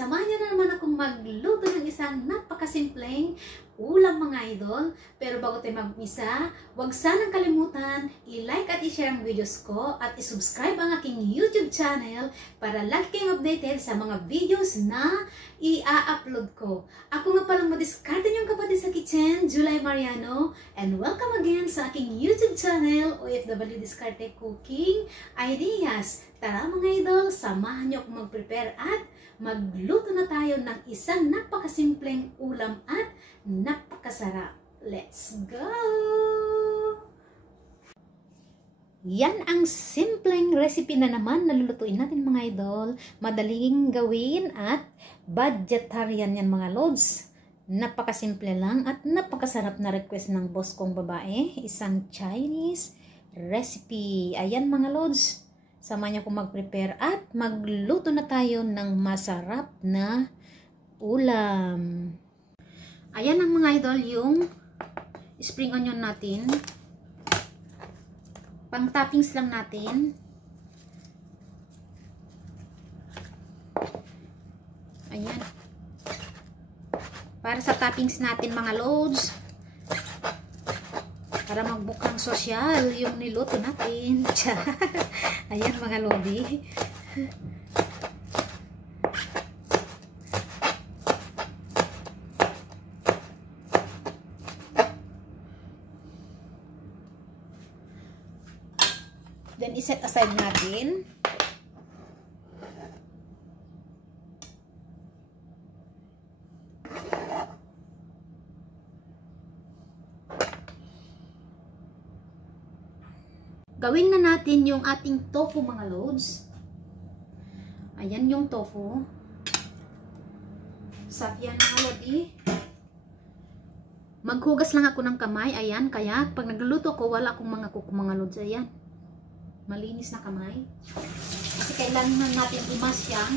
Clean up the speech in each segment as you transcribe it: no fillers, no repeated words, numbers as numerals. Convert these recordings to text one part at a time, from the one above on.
samahan niyo na naman akong magluto ng isang napakasimpleng ulam mga idol. Pero bago tayo mag-umpisa, huwag sanang kalimutan i-like at i-share ang videos ko at i-subscribe ang aking YouTube channel para lagi kayong updated sa mga videos na i-upload ko. Ako nga palang madiskarte niyong kapatid sa kitchen, July Mariano, and welcome again sa aking YouTube channel, OFW Diskarte Cooking Ideas. Tara mga idol, samahan niyo akong mag-prepare at magluto na tayo ng isang napakasimpleng ulam at napakasarap. Let's go! Yan ang simpleng recipe na naman na lulutuin natin mga idol. Madaling gawin at budgetarian yan mga lods. Napakasimple lang at napakasarap na request ng boss kong babae. Isang Chinese recipe. Ayan mga lods. Samahan niyo akong mag-prepare at magluto na tayo ng masarap na ulam. Ayan ang mga idol yung spring onion natin. Pang toppings lang natin. Ayan. Para sa toppings natin mga loads. Para magbukhang sosyal yung niluto natin. Ayan mga lodi. Then iset aside natin. Gawin na natin yung ating tofu mga loads. Ayan yung tofu. Safyan mga lodi. Maghugas lang ako ng kamay. Ayan, kaya pag nagluluto ko, wala akong mga kuko mga loads. Ayan. Malinis na kamay. Kasi kailangan natin imas yan.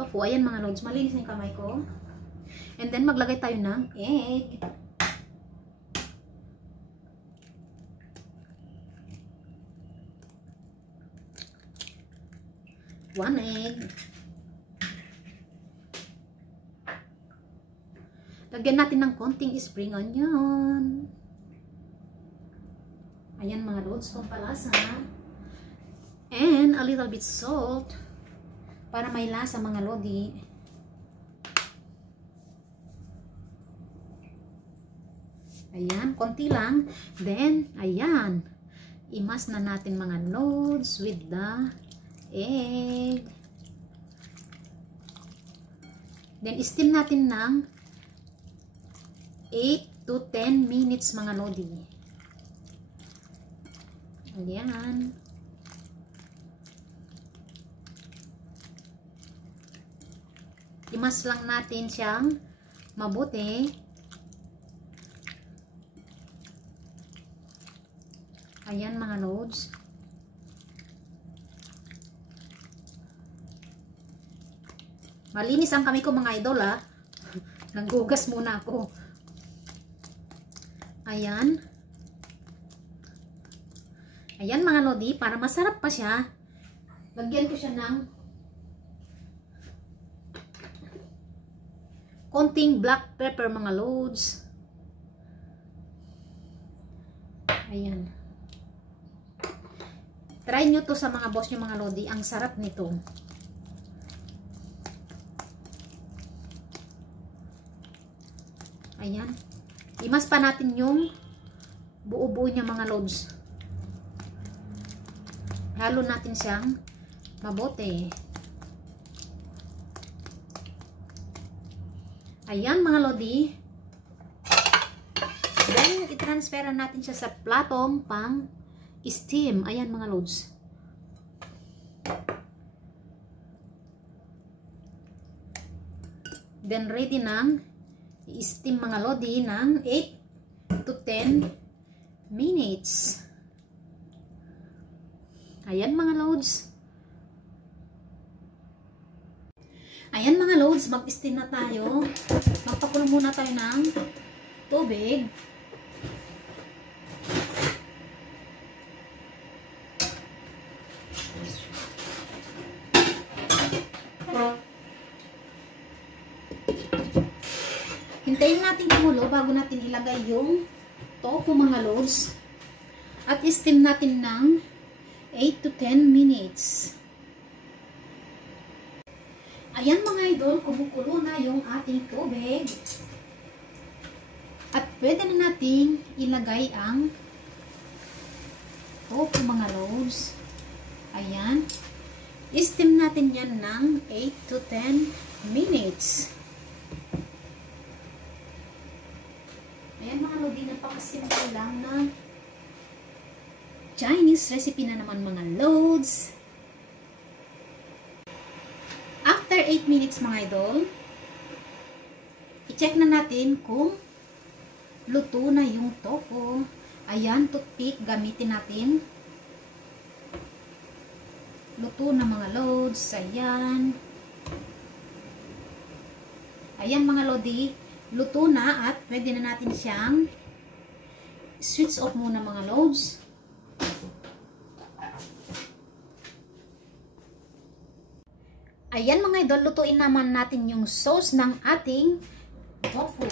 Tofu, ayan mga loads. Malinis na yung kamay ko. And then maglagay tayo ng egg. One egg. Lagyan natin ng konting spring onion. Ayan mga loads, pampalasa. And a little bit salt para may lasa mga lodi. Ayan, konti lang. Then, ayan. Imas na natin mga loads with the egg. Then, steam natin ng 8 to 10 minutes mga lodi. Ayan. Imas lang natin siyang mabuti. Ayan mga loads. Malinis ang kamay ko mga idol ha. Naghugas muna ako. Ayan. Ayan mga lodi. Para masarap pa siya, lagyan ko siya ng konting black pepper mga loads. Ayan. Try nyo to sa mga boss nyo mga lodi. Ang sarap nito. Ayan. Imas pa natin yung buo-buo niya mga loads. Halo natin siyang mabuti. Ayan mga lodi. Then, i-transfer natin siya sa platong pang steam. Ayan mga loads. Then ready nang i-steam mga lodi ng 8 to 10 minutes. Ayan mga loads. Ayan mga loads, mag-steam na tayo. Magpakulo muna tayo ng tubig. Hintayin natin kumulo bago natin ilagay yung tofu mga lods. At steam natin ng 8 to 10 minutes. Ayan mga idol, kumukulo na yung ating tubig. At pwede na nating ilagay ang tofu mga lods. Ayan. Steam natin yan ng 8 to 10 minutes. Ayan mga lodi, napakasimple lang na Chinese recipe na naman mga loads. After 8 minutes mga idol, i-check na natin kung luto na yung tofu. Ayan, toothpick gamitin natin. Luto na mga loads. Ayan. Ayan mga lodi, luto na at pwede na natin siyang switch off muna mga loads. Ayan mga idol, lutuin naman natin yung sauce ng ating tofu.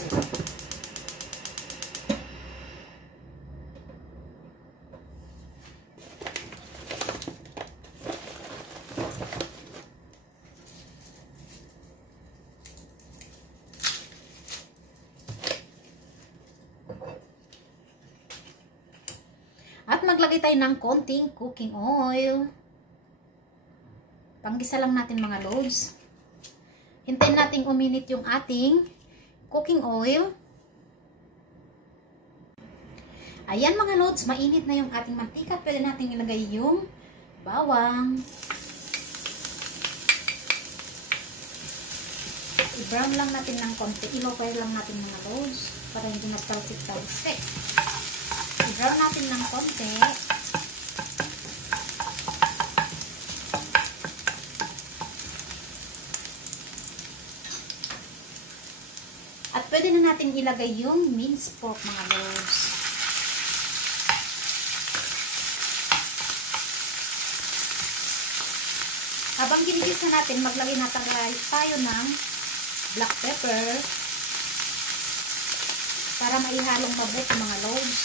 At maglagay tayo ng konting cooking oil. Panggisa lang natin mga loads. Hintayin natin uminit yung ating cooking oil. Ayan mga loads, mainit na yung ating mantika. Pwede natin ilagay yung bawang. I-brown lang natin ng konti. I-lower lang natin mga loads para hindi magtalsik-talsik. I-brown natin ng konti. At pwede na natin ilagay yung minced pork mga loads. Habang ginigisa natin, maglagay na tayo ng black pepper para maihalong mabuti mga loads.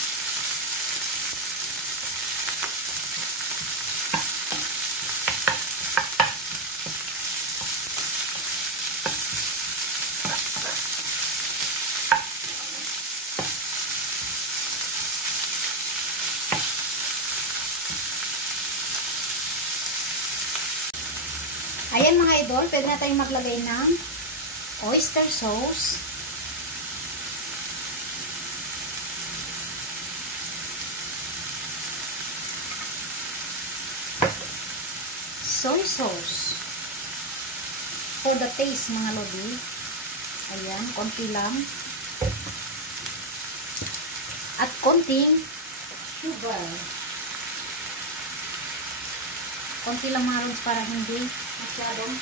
Ayan mga idol, pwede na tayong maglagay ng oyster sauce. Soy sauce. For the taste mga lodi. Ayan, konti lang. At konting sugar. Konti lang mga lods para hindi masyadong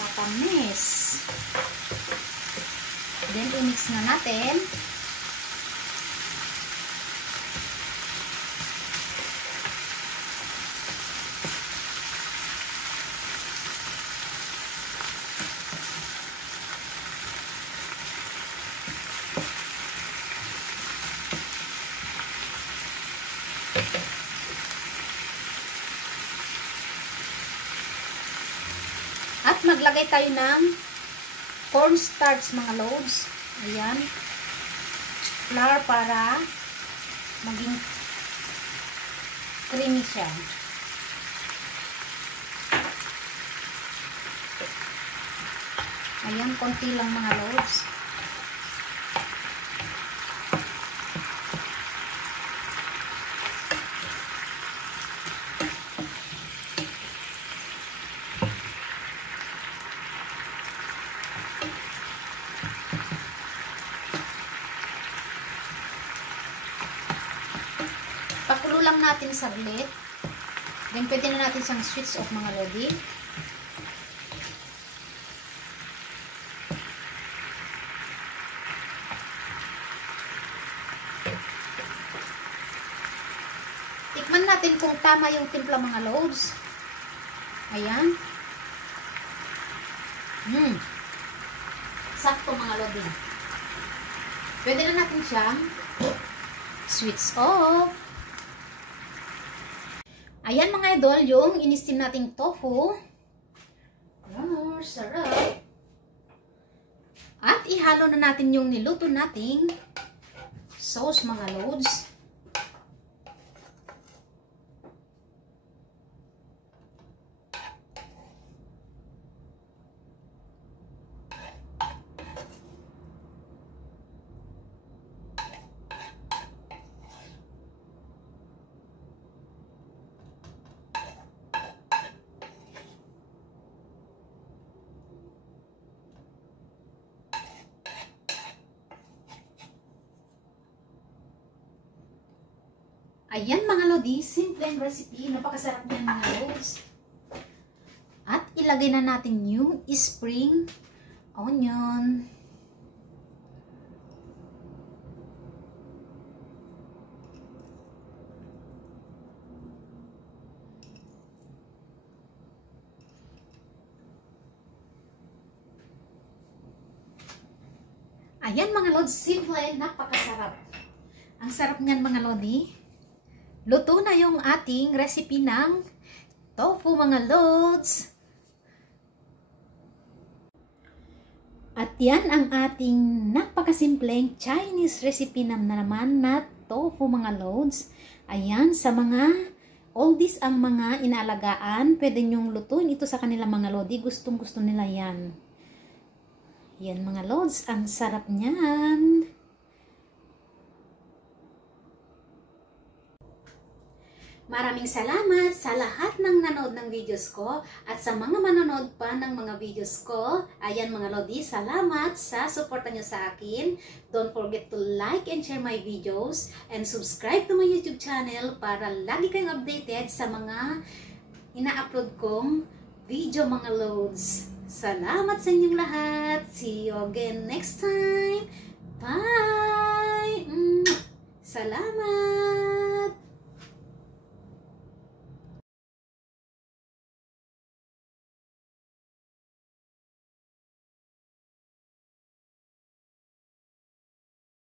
matamis. Then, i-mix na natin. At maglagay tayo ng cornstarch mga loads. Ayan. Flour para maging creamy siya. Ayan, konti lang mga loads. Pakulo lang natin saglit. Then, pwede na natin siyang switch off mga lodi. Tikman natin kung tama yung timpla mga loads. Ayan. Sakto mga lodi. Pwede na natin siyang switch off. Ayan mga idol, yung in-steam nating tofu. Sarap. At ihalo na natin yung niluto nating sauce mga loads. Ayan mga lodi, simple ang recipe. Napakasarap niyan mga lods. At ilagay na natin yung spring onion. Ayan mga lods, simple, napakasarap. Ang sarap niyan mga lodi. Luto na yung ating recipe ng tofu mga lods. At yan ang ating napakasimpleng Chinese recipe naman na tofu mga lods. Ayan, sa mga oldies ang mga inaalagaan, pwede nyong lutuin ito sa kanila mga lodi. Gustong gusto nila yan. Yan mga lods, ang sarap niyan. Maraming salamat sa lahat ng nanood ng videos ko at sa mga manonood pa ng mga videos ko. Ayan mga lodi, salamat sa suporta nyo sa akin. Don't forget to like and share my videos and subscribe to my YouTube channel para lagi kayong updated sa mga ina-upload kong video mga loads. Salamat sa inyong lahat. See you again next time. Bye!